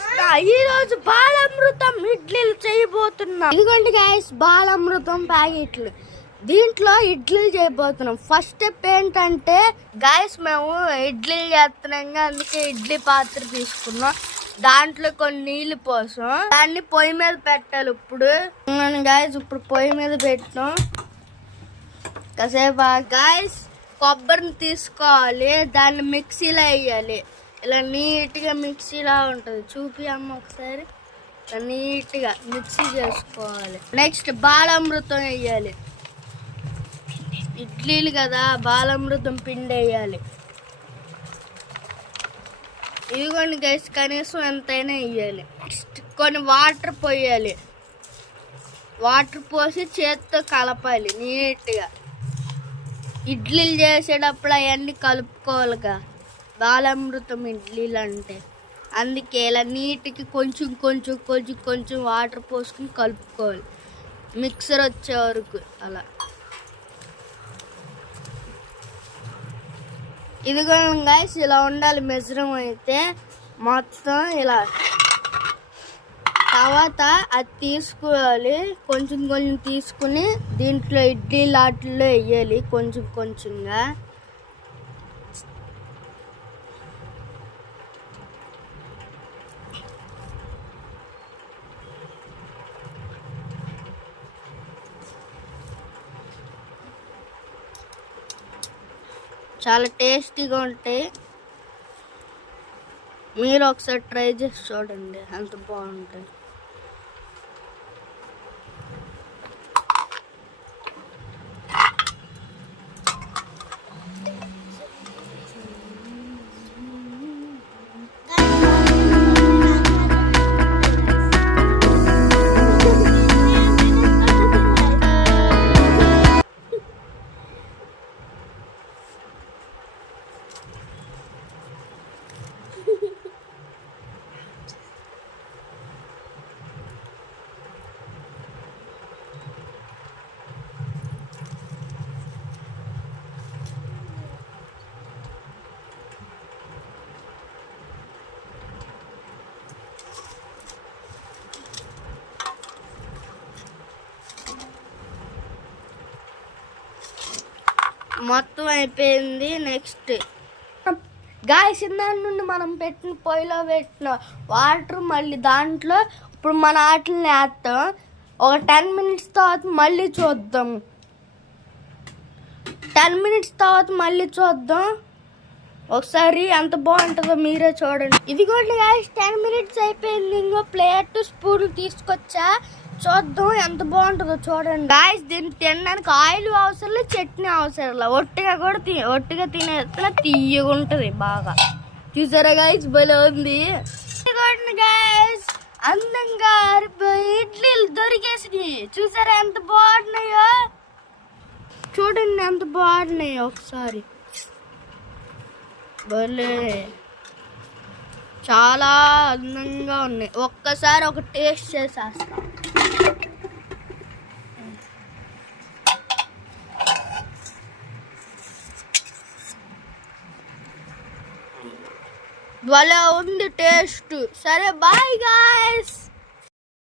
కృష్ణ ఈ రోజు బాలామృతం ఇడ్లీలు చేయబోతున్నా. ఇదిగోండి గాయస్, బాలామృతం ప్యాకెట్లు. దీంట్లో ఇడ్లీలు చేయబోతున్నాం. ఫస్ట్ స్టెప్ ఏంటంటే గాయస్, మేము ఇడ్లీలు చేస్తున్నాం, అందుకే ఇడ్లీ పాత్ర తీసుకున్నాం. దాంట్లో కొన్ని నీళ్లు పోసాం, దాన్ని పొయ్యి మీద పెట్టాలి. ఇప్పుడు గాయస్, ఇప్పుడు పొయ్యి మీద పెట్టాం. కాసేపు గాయస్, కొబ్బరిని తీసుకోవాలి, దాన్ని మిక్సీలో వేయాలి. ఇలా నీట్గా మిక్సీలా ఉంటుంది. చూపి అమ్మ ఒకసారి. నీట్గా మిక్సీ చేసుకోవాలి. నెక్స్ట్ బాలామృతం వేయాలి. ఇడ్లీలు కదా, బాలామృతం పిండి వేయాలి. ఇదిగోండి గైస్, కనీసం ఎంతైనా వేయాలి. నెక్స్ట్ కొన్ని వాటర్ పోయాలి. వాటర్ పోసి చేత్తో కలపాలి నీట్గా. ఇడ్లీలు చేసేటప్పుడు అవన్నీ కలుపుకోవాలిగా, బాలామృతం ఇడ్లీలు అంటే. అందుకే ఇలా నీటికి కొంచెం కొంచెం కొంచెం కొంచెం వాటర్ పోసుకుని కలుపుకోవాలి, మిక్సర్ వచ్చే వరకు. అలా ఇదిగో గైస్, ఇలా ఉండాలి మెజరం అయితే మొత్తం. ఇలా తర్వాత అది తీసుకోవాలి, కొంచెం కొంచెం తీసుకుని దీంట్లో ఇడ్లీ లాట్లో వేయాలి కొంచెం కొంచెంగా. చాలా టేస్టీగా ఉంటాయి. మీరు ఒకసారి ట్రై చేసి చూడండి, అంత బాగుంటాయి. మొత్తం అయిపోయింది. నెక్స్ట్ గాయస్, ఇందాక నుండి మనం పెట్టిన పొయ్యిలో పెట్టిన వాటర్ మళ్ళీ దాంట్లో ఇప్పుడు మన ఆటలని వేస్తాం. ఒక 10 minutes తర్వాత మళ్ళీ చూద్దాం. 10 minutes తర్వాత మళ్ళీ చూద్దాం ఒకసారి, ఎంత బాగుంటుందో మీరే చూడండి. ఇదిగోండి గాయస్, 10 minutes అయిపోయింది. ఇంకో ప్లేట్ స్పూన్ తీసుకొచ్చా, చూద్దాం ఎంత బాగుంటుందో చూడండి. గాయస్, దీన్ని తినడానికి ఆయిల్ అవసరం లేదు, చట్నీ అవసరం లేదు, ఒట్టిగా తినేస్తున్నా. తీయగా ఉంటుంది బాగా. చూసారా గాయస్, భలే ఉంది. ఇదిగోండి గాయస్, అందంగా ఇడ్లీలు దొరికేసినాయి. చూసారా ఎంత బాగున్నాయో, చూడండి ఎంత బాగున్నాయో ఒకసారి. భలే చాలా అందంగా ఉన్నాయి. ఒక్కసారి ఒక టేస్ట్ చేసేస్తా. భలే ఉంది టేస్ట్. సరే, బాయ్ గాయ్స్.